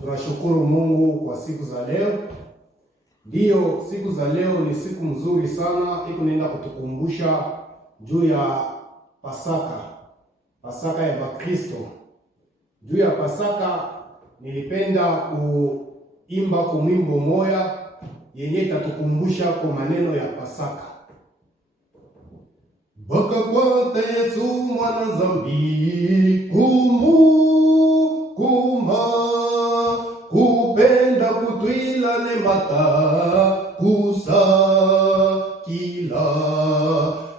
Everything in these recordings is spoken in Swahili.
Tunashukuru Mungu kwa siku za leo. Ndiyo, siku za leo ni siku nzuri sana. Iko nenda kutukumbusha juu ya Pasaka ya Bakristo. Juu ya Pasaka nilipenda kuimba kwa mwimbo moya yenye itatukumbusha kwa maneno ya Pasaka. Bakakwata Yesu mwana zambi kupenda kutwila ne mata kusakila.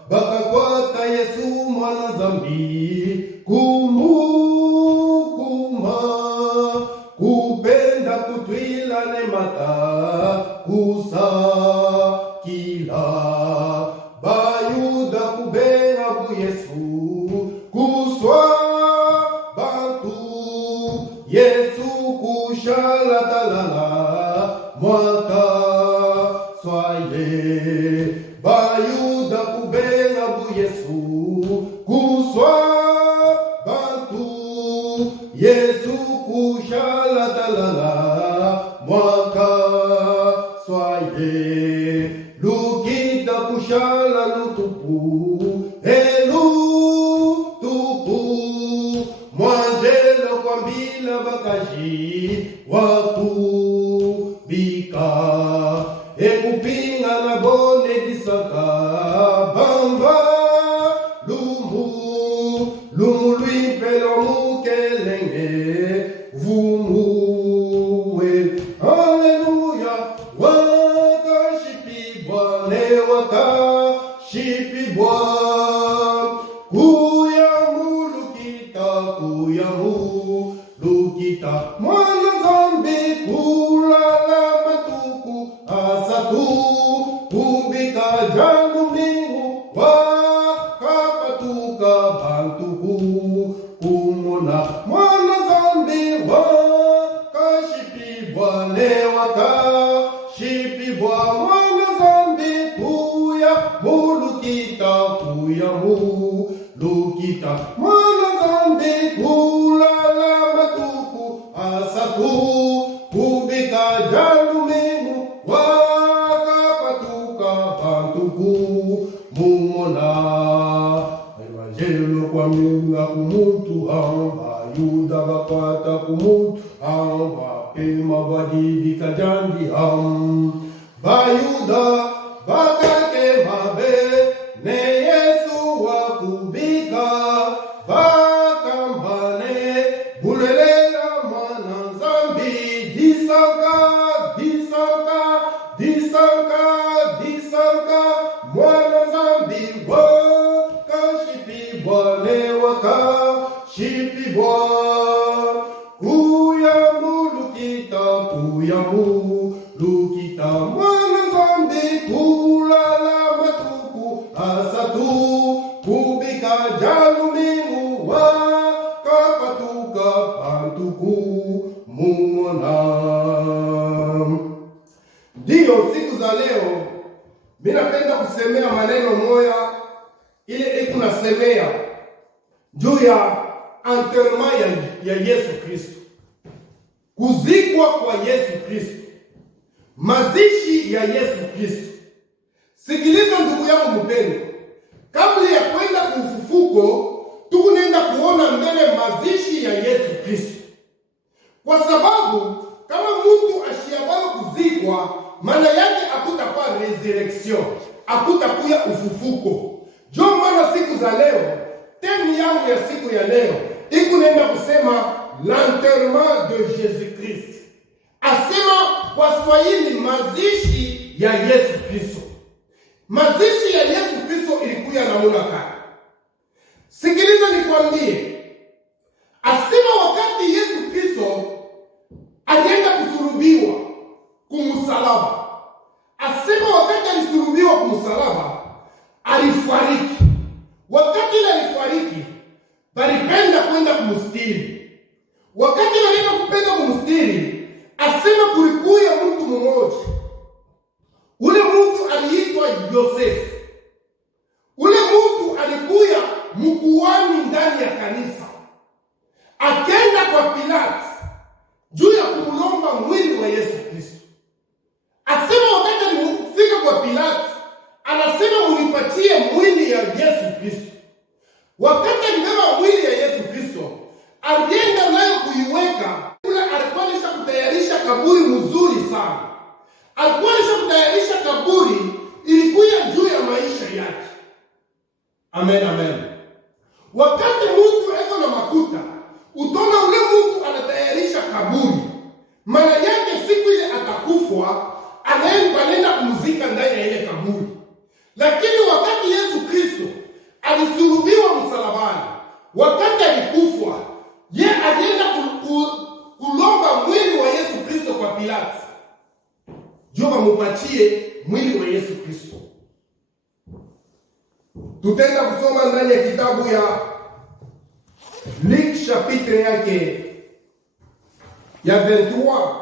Bakakwata Yesu mwana zambi kupenda kutwila ne mata kusakila. Bayuda kubenga bu Yesu kuswa bantu Yesu kushala talala mwaka swaye. Bayuda kubenga bu Yesu kuswa bantu Yesu kushala talala mwaka swaye. Lukita kushala lutupu tupu mwanjelo kwa mbila bakaji wakubika ekupinga na bone disaka bamba lumu lwimpelo mukelenge vumuwe. Haleluya, wakashipibwa kuyamulukita mwana zambi kulala matuku asatu kubika jangu mingu wakapatuka bantuku kumona mwana zambi wakashipibwa mwana zambi kuyamulukita mwana zambi kulala matuku asatu kubika jalumimu wakapatuka bantuku mumona. Evangelio kwa minga kumuntu Bayuda bakwata kumuntu bapema badidika jandi Bayuda bakake mabe ne Yesu wakubika bakambane bulelela mwana zambi disanka mwana zambi wakashipibwa kuyamulukita mwana zambi kulala matuku asatu kubika jalumimu wakapatuka bantuku mumona. Ndiyo, siku za leo minapenda kusemea maneno moya ile ikunasemea juu ya enterrement ya Yesu Kristo, kuzikwa kwa Yesu Kristo, mazishi ya Yesu Kristo. Sikiliza ndugu yangu mpendwa, kabla ya kwenda kufufuko tukunenda kuona mbele mazishi ya Yesu Kristo, kwa sababu kama mtu ashiabalo kuzikwa, maana yake hakutakuwa resurrection, hakutakuwa ufufuko. Ndio maana siku za leo, temu yangu ya siku ya leo ikunenda kusema l'enterrement de Jésus-Christ. Asema kwa Swahili mazishi ya Yesu Kristo. Mazishi ya Yesu Kristo ilikuwa namna gani? Sikiliza nikwambie. Asema wakati Yesu Kristo alienda kusulubiwa kumsalaba. Asema wakati alisulubiwa kumsalaba alifariki. Wakati alifariki balipenda kwenda kumstiri. Wakati walienda kupenda kumstiri, asema kulikuya mtu mmoja. Ule mtu aliitwa Yosefu. Ule mtu alikuya mkuhani ndani ya kanisa. Akenda kwa Pilato alibeba mwili wa Yesu Kristo. Asema wakati alifika kwa Pilato, anasema munipatie mwili ya Yesu Kristo. Wakati alibeba mwili ya Yesu Kristo, alienda nayo kuiweka. Alikuwa alisha kutayarisha kaburi mzuri sana. Alikuwa alisha kutayarisha kaburi ilikuwa juu ya maisha yake. Amen, amen. Wakati mtu eko na makuta, utaona ule mtu anatayarisha kaburi. Maana yake siku ile atakufa, anaenda kumzika ndani ya ile kaburi. Lakini wakati Yesu Kristo alisulubiwa msalabani, wakati alikufa, yeye alienda kulomba mwili wa Yesu Kristo kwa Pilato. Joma mupatie mwili wa Yesu Kristo. Tutaenda kusoma ndani ya kitabu ya Luc chapitre yake ya 23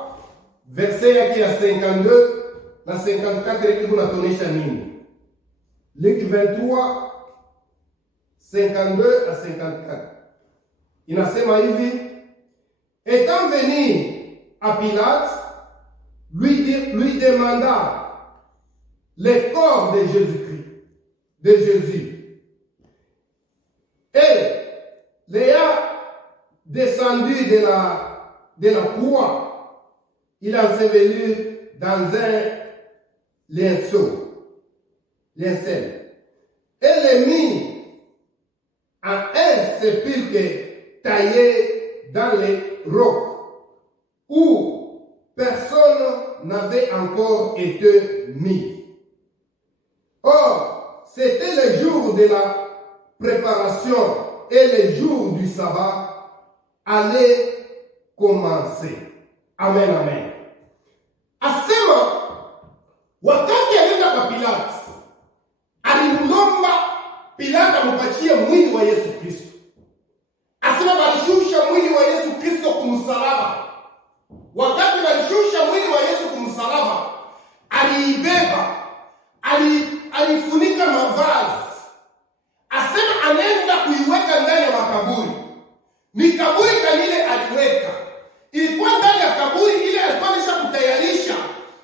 verset yake ya 52 na 54 iko natuonyesha nini? Luc 23 52 à 54. Inasema hivi: étant venu à Pilate, lui demanda le corps de Jésus. Et l'ayant descendu de la croix, il a enseveli dans un lincel. Et le mit en un sépulcre taillé dans les rocs, où personne n'avait encore été mis. Or, c'était le jour de la préparation et le jour du sabbat allait commencer. Amen, amen. Asema, wakati alienda kwa Pilato, alimlomba Pilato ampatie mwili wa Yesu Kristo. Asema walishusha mwili wa Yesu Kristo kumsalaba. Wakati walishusha mwili wa Yesu kumsalaba, aliibeba, alifunika mavazi. Asema anaenda kuiweka ndani ya makaburi. Ni kaburi kanile aliweka. Ilikuwa ndani ya kaburi ile alikuwa kutayarisha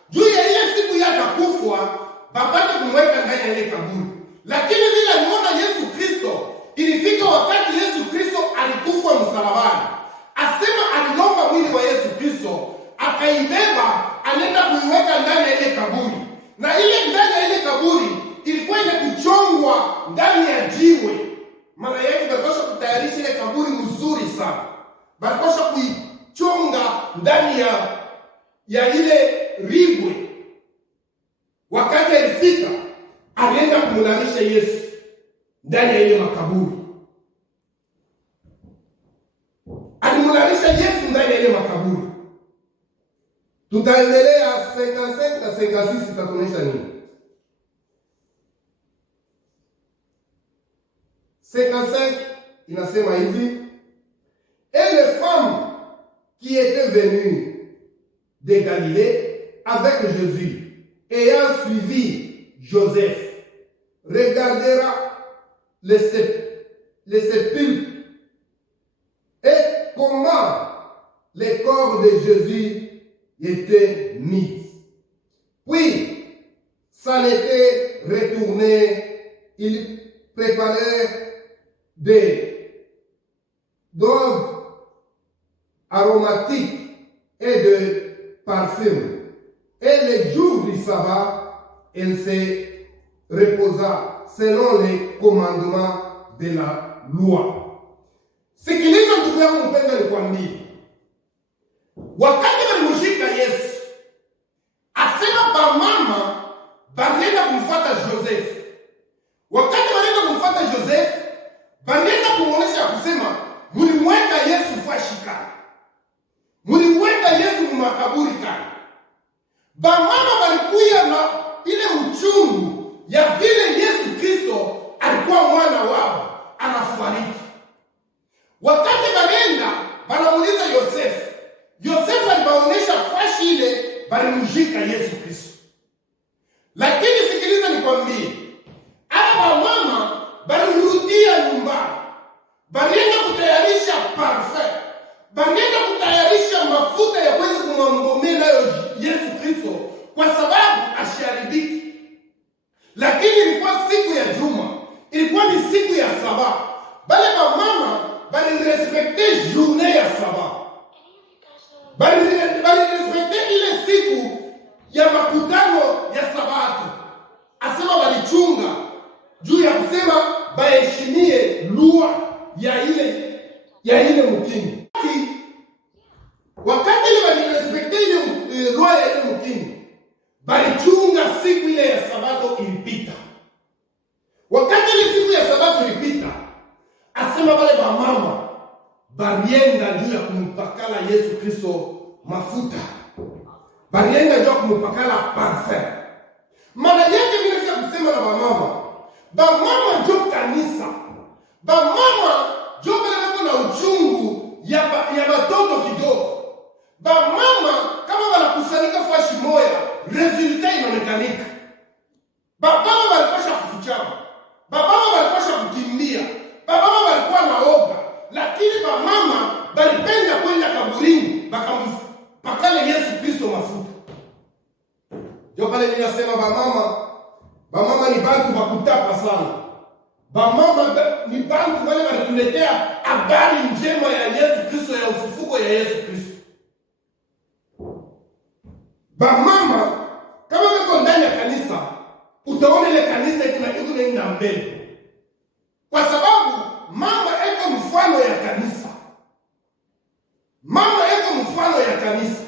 juu ya ile siku ya kufa, bapate kumweka ndani ya ile kaburi. Lakini vile aliona Yesu Kristo, ilifika wakati Yesu Kristo alikufa msalabani. Asema alilomba mwili wa Yesu Kristo, akaibeba, anaenda kuiweka ndani ya ile kaburi. Na ile ndani ya ile kaburi ilikuwa kuchongwa ndani ya jiwe. Maana yake bakosha kutayarisha ile kaburi mzuri sana. Bakosha kuichonga ndani ya ile ribwe. Wakati alifika, alienda kumulalisha Yesu ndani ya ile makaburi. Alimulalisha Yesu ndani ya ile makaburi. Tutaendelea 55 na 56 tutaonyesha nini? 55 inasema hivi: et les femmes qui étaient venues de Galilée avec Jésus, ayant suivi Joseph, regardera le sépulcre et comment le corps de Jésus était mis. Puis, s'en était retourné, ils préparèrent des drogues aromatiques et de parfums. Et le jour du sabbat, elle se reposa selon les commandements de la loi. Sikiliza ndugu yangu mpendwa, nikwambie, wakati walimshika Yesu, asema bamama banenda kumfuata Joseph. Wakati wanaenda kumfuata Joseph, banenda kumuonesha kusema mulimweka Yesu fashika, mulimweka Yesu makaburi kani. Bamama walikuya na ile uchungu ya vile Yesu Kristo alikuwa mwana wao anafariki. Wakati banenda banamuuliza Yosefu, Yosefu alibaonesha fashi ile balimshika Yesu Kristo. Lakini sikiliza nikwambie, aba mama balirudia nyumbani, balienda kutayarisha parfum, balienda kutayarisha mafuta ya kuweza kumwangomea Yesu Kristo kwa sababu asiharibiki. Lakini ilikuwa siku ya juma, ilikuwa ni siku ya saba. Bale bamama bali respecte journée ya saba, bali respecte ile siku ya makutano ya Sabato. Asema walichunga juu ya kusema baheshimie lua ya ile mkini. Wakati ile walirespekte ile lua ya ile mkini, balichunga siku ile ya Sabato ilipita. Wakati ile siku ya Sabato ilipita, asema wale wamama barienda juu ya kumpakala Yesu Kristo mafuta, barienda juu ya kumpakala parfum. Maana yake mimi nataka kusema na bamama ndio kanisa. Bamama ndio wale na uchungu ya watoto kidogo. Bamama kama wanakusanyika fashi moja, resulta inaonekanika. Bamama walipasha kufuchama, bamama walipasha kukimbia, bamama walikuwa naoga, lakini bamama walipenda kwenda kaburini bakampakale Yesu Kristo mafuta. Ndio pale ninasema bamama ni bantu bakutapa sana. Bamama ni bantu wale wanatuletea habari njema ya Yesu Kristo, ya ufufuko ya Yesu Kristo. Bamama kama wako ndani ya kanisa, utaona ile kanisa iko na mbele. Kwa sababu mama iko mfano ya kanisa. Mama iko mfano ya kanisa.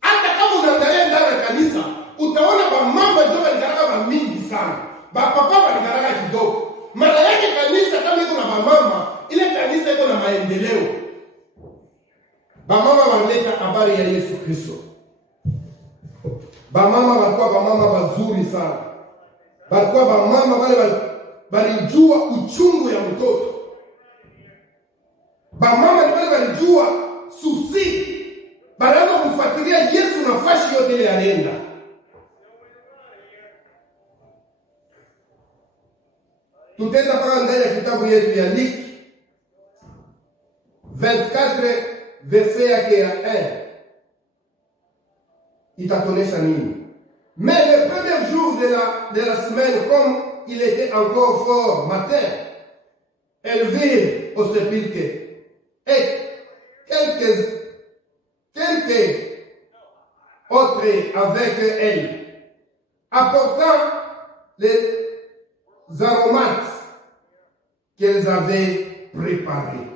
Hata kama unaangalia ndani ya kanisa, utaona bamama ndio waligaraka mingi sana. Bapapa waligaraka kidogo. Maana yake kanisa kama iko na bamama, ile kanisa iko na maendeleo. Bamama waleta habari ya Yesu Kristo. Bamama walikuwa bamama wazuri sana. Walikuwa bamama wale walijua uchungu ya mtoto. Bamama ni wale walijua susi. Baraza kufuatilia Yesu nafasi yote ile alienda. Tutenda paka ndani ya kitabu yetu ya Luc 24 verset yake ya 1. Itatonesha nini? Mais le premier jour de la semaine, comme il était encore fort matin, elles virent au sépulcre et quelques autres avec elles, apportant les aromates qu'elles avaient préparés.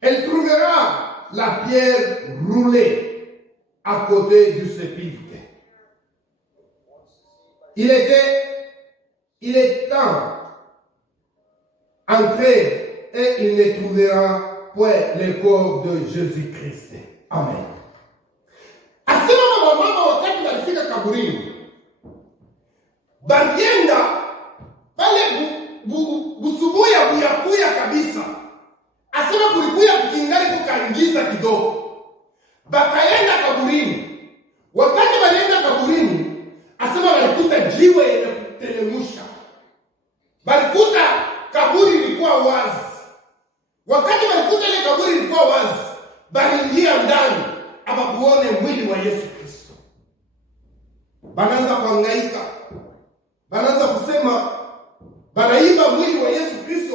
Elle trouvera la pierre roulée à côté du sépulcre. Il est temps entré et il ne trouvera point le corps de Jésus-Christ. Amen. Asema mama wakati walifika kaburini, balienda pale busubuhi ya buyakuya kabisa. Asema kulikuya kukingali kukaingiza kidogo. Bakaenda kaburini. Wakati walienda kaburini, asema walikuta jiwe yenye kutelemusha. Walikuta kaburi ilikuwa wazi. Wakati walikuta ile kaburi ilikuwa wazi, baliingia ndani abakuone mwili wa Yesu Kristo. Banaanza kuhangaika. Banaanza kusema banaiba mwili wa Yesu Kristo.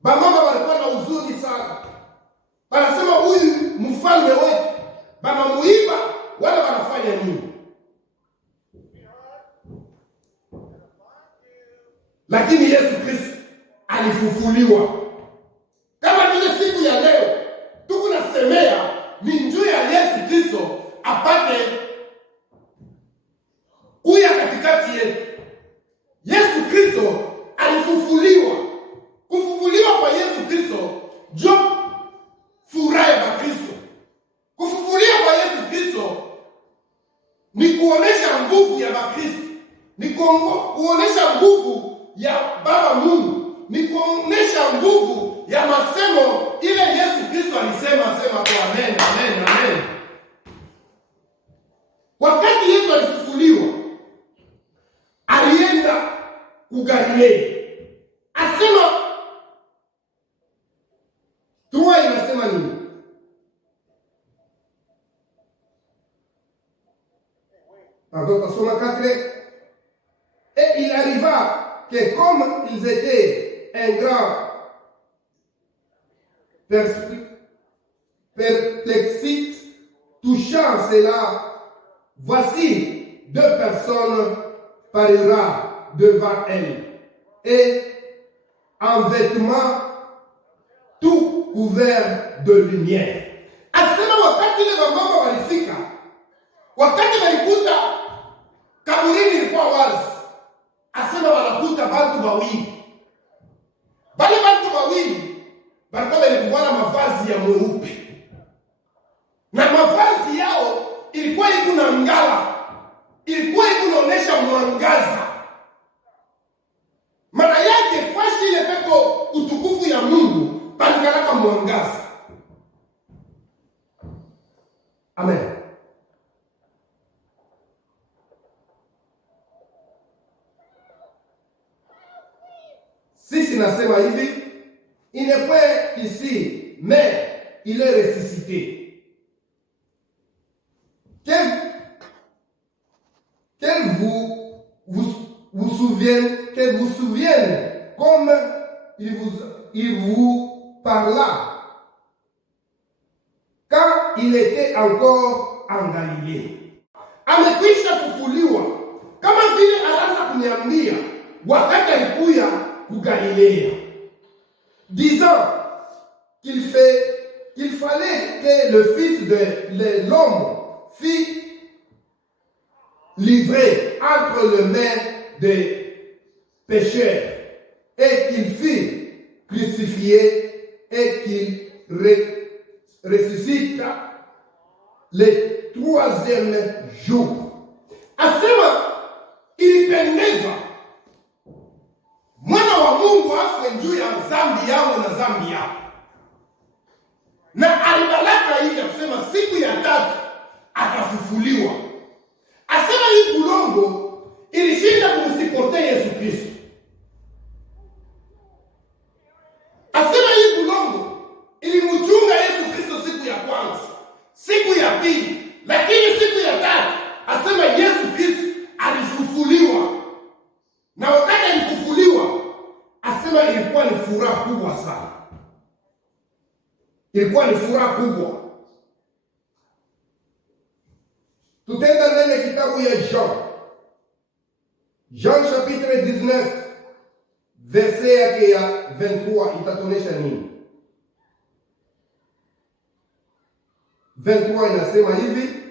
Bamama walikuwa na huzuni sana. Wanasema huyu mfalme wetu banamuiba, wala wanafanya nini? Lakini Yesu Kristo alifufuliwa. Kama vile siku ya leo tuko nasemea ni njoo ya Yesu Kristo apate kuya katikati yetu. Yesu Kristo alifufuliwa. Kufufuliwa kwa Yesu Kristo ndio furaha ya Kristo. Kufufuliwa kwa Yesu Kristo ni kuonesha nguvu ya Kristo, ni kuonesha nguvu ya Baba Mungu, ni kuonesha nguvu ya masemo ile Yesu Kristo alisema. Sema kwa amen, amen, amen. Wakati Yesu alifufuliwa, alienda kuGalilea. Asema tuwa inasema nini? Pardon, passons à 4. Et il arriva que comme ils étaient un grand perplexite, touchant cela, voici 2 personnes parira devant elle, et en vêtements tout couvert de lumière. Asema wakati ile mama walifika, wakati walikuta kaburini ilikuwa wazi, asema wanakuta watu wawili. Bali watu wawili walikuwa wamevaa mavazi ya mweupe, na mavazi yao ilikuwa ikuna ngala, ilikuwa ikunaonesha mwangaza. Maana yake fashi ile peko utukufu ya Mungu palikalaka mwangaza. Amen. Sisi nasema hivi, il n'est pas ici, mais il est ressuscité. Que vous souvienne comme il vous parla quand il était encore en Galilée. Amekwisha kufufuliwa kama vile alianza kuniambia wakati alikuja kuGalilea, disant qu'il fallait que le Fils de l'homme fût livré entre les mains des pécheurs, et qu'il fût crucifié, et qu'il ressuscite le 3e jour. Asema ilipendeza mwana wa Mungu afe juu ya dhambi yangu na dhambi yako. Na alibalaka hivi akisema siku ya 3 atafufuliwa. Asema hii bulongo ilishinda kumsiporte Yesu Kristo. Asema hii bulongo ilimchunga Yesu Kristo siku ya kwanza, siku ya pili, lakini siku ya 3 asema Yesu Kristo alifufuliwa. Na wakati alifufuliwa, asema ilikuwa ni furaha kubwa sana. Ilikuwa ni furaha kubwa. Tutaenda ndani kitabu ya Jean chapitre 19 verset yake ya 23 itatuonesha nini? 23 inasema hivi: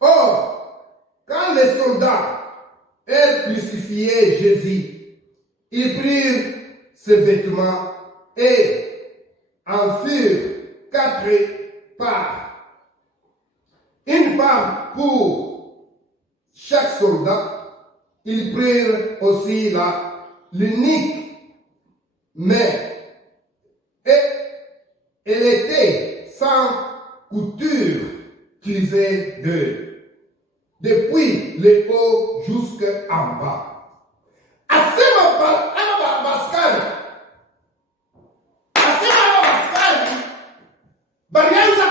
Or, quand les soldats eurent crucifié Jésus, ils prirent ses vêtements et en furent 4 parts. Une part pour chaque soldat. Ils prirent aussi l'unique, mais elle était sans couture, trisée depuis le haut jusqu'en bas. Asema baskari balianza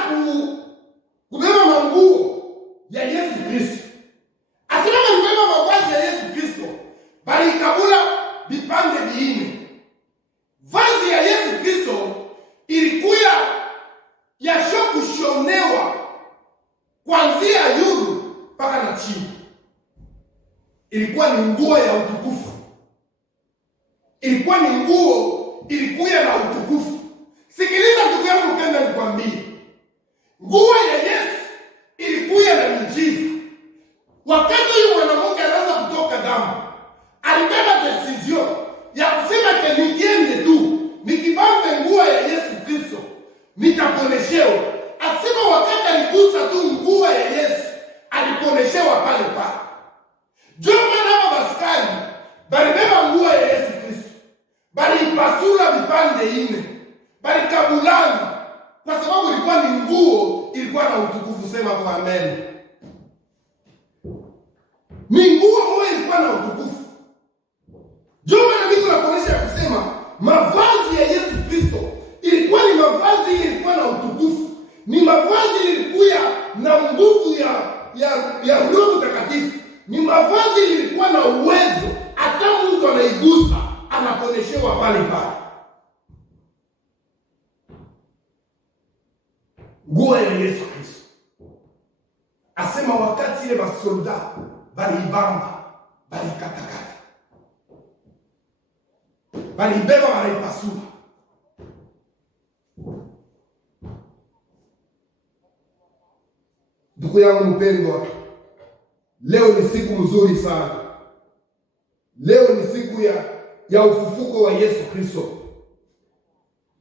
kubeba manguo ya Yesu Kristo. Asema mbeba mavazi ya Yesu Kristo, bali kabula vipande viine. Vazi ya Yesu Kristo ilikuya yasho kushonewa kuanzia yulu mpaka na chini. Ilikuwa ni nguo ya utukufu. Ilikuwa ni nguo ilikuya na utukufu. Sikiliza ndugu yangu mpendwa, nikwambie. Nguo ya Yesu ilikuya na miujiza. Wakati huyu mwanamke anaanza kutoka damu, alibeba decision ya kusema ke nikiende tu, nikibambe nguo ya Yesu Kristo, nitaponeshewa. Asema wakati aligusa tu nguo ya Yesu, aliponeshewa pale pale. Ndio maana baskari balibeba nguo ya Yesu Kristo, balipasula vipande 4, balikabulana, kwa sababu ilikuwa ni nguo, ilikuwa na utukufu. Sema kwa amen. Ni nguo moja ilikuwa na utukufu. Ndio maana Biblia inaonyesha kusema mavazi ya Yesu Kristo ilikuwa ni mavazi ilikuwa na utukufu. Ni mavazi ilikuwa na nguvu ya Roho Mtakatifu. Ni mavazi ilikuwa na uwezo, hata mtu anaigusa anaponeshewa pale pale. Nguo ya Yesu Kristo. Asema wakati ile masolda baliibamba, balikatakata, baliibeba, balaipasua. Ndugu yangu mpendwa, leo ni siku nzuri sana. Leo ni siku ya ufufuko wa Yesu Kristo.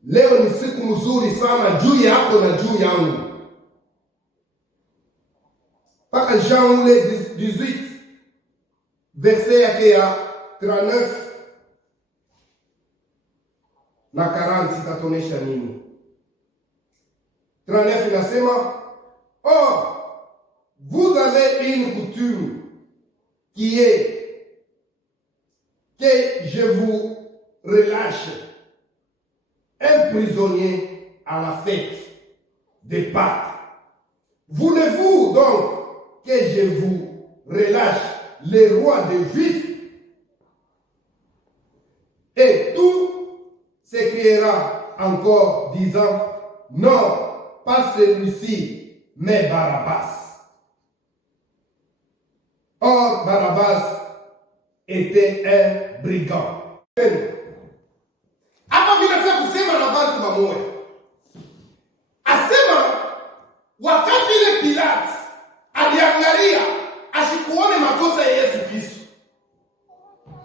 Leo ni siku nzuri sana juu yako na juu yangu. Paka Jean ule 18 verset yake ya 39 na 40 itatonesha nini? 39 inasema, oh, vous avez une coutume qui est que je vous relâche un prisonnier à la fête de Pâques. Voulez-vous donc que je vous relâche le roi des Juifs? Et tout s'écriera encore disant, non, pas celui-ci, mais Barabbas. Or, Barabbas était un brigand. Hapa binafsi kusema na watu pamoja. Asema wakati ile Pilato aliangalia asikuone makosa ya Yesu Kristo.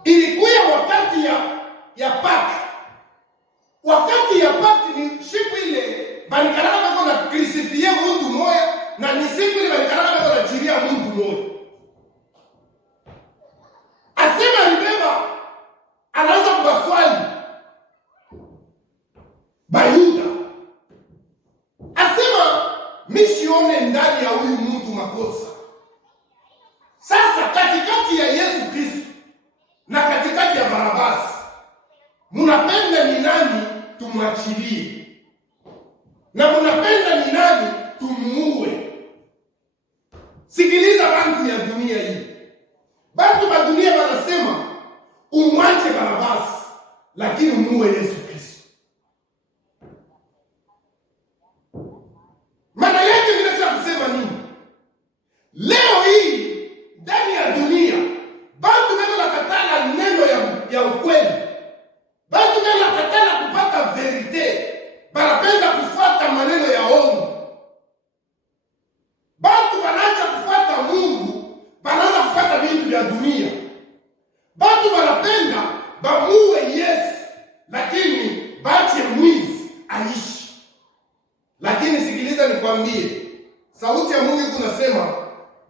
Ilikuwa wakati ya Pâques. Wakati ya Pâques ni siku ile balikaraka bako na crucifie mtu mmoja, na ni siku ile balikaraka bako na chiria mtu mmoja. Asema libeba anaanza kubaswali Bayuda. Asema misione ndani ya huyu mtu makosa. Sasa katikati ya Yesu Kristo na katikati ya Barabasi, munapenda ni nani tumwachilie? Na munapenda ni nani tumuue? Sikiliza bantu ya dunia hii. Bantu ba dunia wanasema umwache Barabasi lakini umuue Yesu Kristo. Maana yake ninataka kusema nini? Leo hii ndani ya dunia bantu wanakatala neno ya ukweli. Bantu wanakatala kupata verite. Banapenda kufuata maneno ya ongo. Bantu wanaacha kufuata Mungu, wanaanza kufuata vitu vya dunia. Bantu wanapenda bamuue Yesu, lakini bache mwizi aishi. Lakini sikiliza nikwambie, sauti ya Mungu kunasema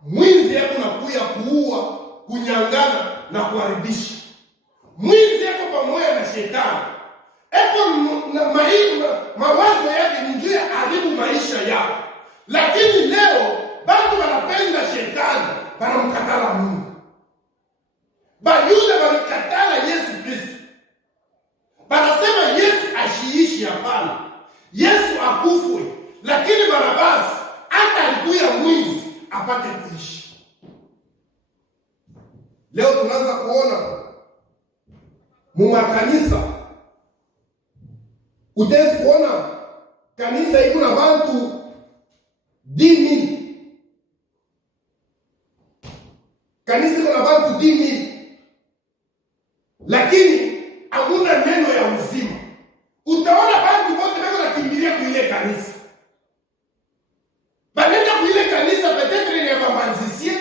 mwizi yako nakuya kuua, kunyangana na kuharibisha. Mwizi yako pamoja na shetani. Eko na mawazo yake ni njia haribu maisha yako. Lakini leo bado wanapenda shetani, wanamkatala Mungu. Bayuda walikatala Yesu Kristo. Wanasema Yesu ashiishi, hapana. Yesu akufwe, lakini Barabasi hata alikuya mwizi apate kuishi. Leo tunaanza kuona mumakanisa, utaweza kuona kanisa iko na watu 10,000. Kanisa iko na watu 10,000. Lakini hakuna neno ya uzima. Utaona watu wote wako nakimbilia kuile kanisa. Banenda kuile kanisa, peut-être ni ya mamanzisie,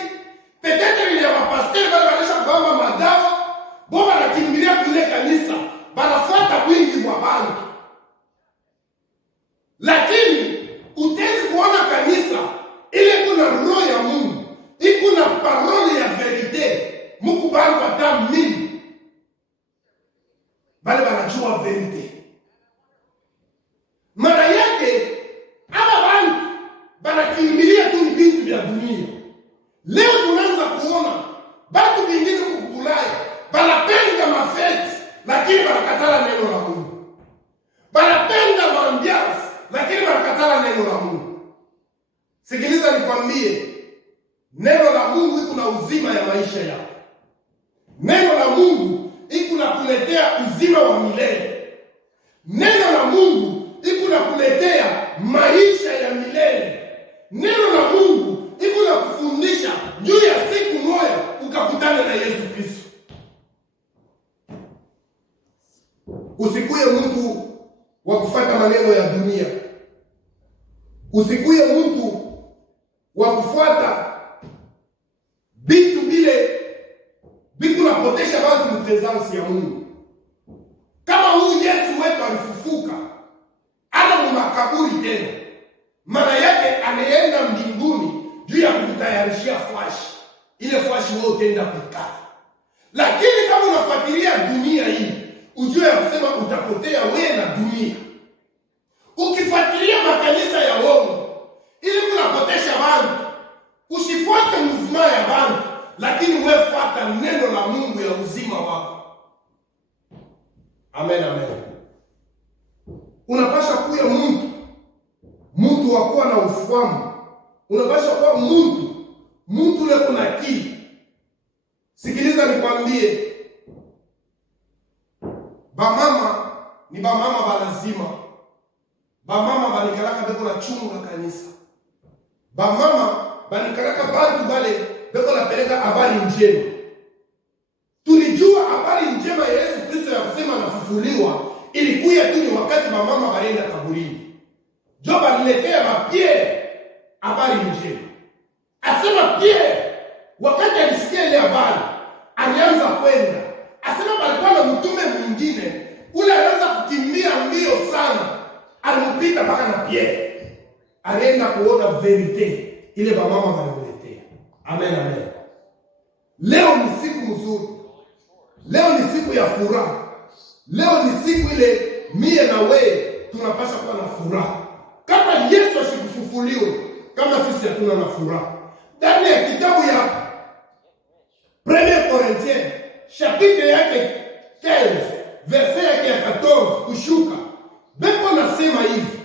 peut-être ni ya mapasteur wale wanaisha kubamba madawa, bo wanakimbilia kuile kanisa, banafuata wingi wa bantu. Lakini utezi kuona kanisa ile kuna roho ya Mungu, iko na parole ya verite. Mungu bantu hata mimi bali wanajua verite. Maana yake hapa bantu banakimbilia tu vitu vya dunia. Leo tunaanza kuona batu vingine kukulaya banapenda mafeti, lakini wanakatala neno la Mungu. Banapenda maambiance, lakini wanakatala neno la Mungu. Sikiliza nikwambie, Neno la Mungu iko na uzima ya maisha yako. Neno la Mungu iko na kuletea uzima wa milele. Neno la Mungu iko na kuletea maisha ya milele. Neno la Mungu iko na kufundisha juu ya siku moja ukakutana na Yesu Kristo. Usikuye mtu wa kufuata maneno ya dunia. Usikuye mtu wa kufuata vitu vile vinapotesha watu mtazamo ya Mungu. Kama huyu Yesu wetu alifufuka, ana makaburi tena, maana yake anaenda mbinguni juu ya kutayarishia fwashi. Ile fwashi wewe utaenda kukaa. Lakini kama unafuatilia dunia hii, ujue ya kusema utapotea wewe na dunia. Ukifuatilia makanisa ya uongo, ili kunapotesha watu, usifuate mzima ya watu, lakini wewe fuata neno la Mungu ya uzima wako. Amen, amen. Unapaswa kuwa mtu wa kuwa na ufahamu. Unapaswa kuwa mtu ule kuna akili. Sikiliza nikwambie, bamama ni bamama balazima. Bamama banikalaka beko na chunga kanisa. Bamama banikalaka bantu bale beko na peleka habari njema. Tulijua habari njema ya Yesu Kristo ya kusema anafufuliwa ilikuwa tu ni wakati bamama balienda kaburini. Job aliletea Pierre habari njema. Asema Pierre wakati alisikia ile habari alianza kwenda. Asema palikuwa na mtume mwingine ule alianza kukimbia mbio sana. Alimpita mpaka na Pierre. Alienda kuona verite ile bamama waliletea. Amen, amen. Leo ni siku nzuri. Leo ni siku ya furaha. Leo ni siku ile mie na wewe tunapaswa kuwa na furaha. Kama Yesu asikufufuliwe, kama sisi hatuna na furaha. Ndani ya kitabu ya 1 Corinthiens chapitre yake 15 verset yake ya 14 kushuka, Beko nasema hivi: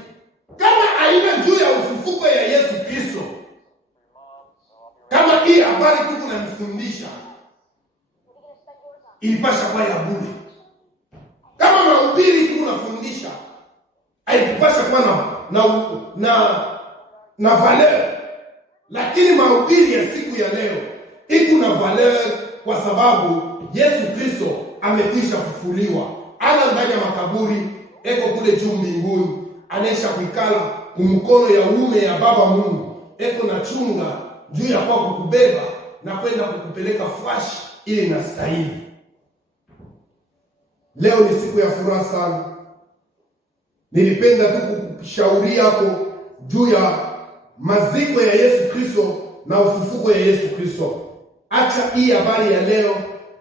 kama haina juu ya ufufuko ya Yesu Kristo, kama hii habari tu kunanifundisha, ilipasha kwa ya bure. Kama mahubiri tu kunafundisha, haikupasha kwa na valeur. Lakini mahubiri ya siku ya leo iko na valeur kwa sababu Yesu Kristo amekwisha kufufuliwa. Ana ndani ya makaburi, eko kule juu mbinguni, anaisha kuikala kumkono ya uume ya Baba Mungu. Eko na chunga juu ya kwa kukubeba na kwenda kukupeleka fwashi ili nastahili. Leo ni siku ya furaha sana. Nilipenda tu kukushauri hapo juu ya maziko ya Yesu Kristo na ufufuko ya Yesu Kristo. Acha hii habari ya leo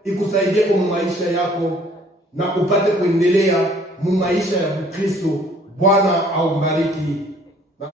ikusaidie kwa maisha yako na upate kuendelea mu maisha ya Kristo. Bwana aubariki.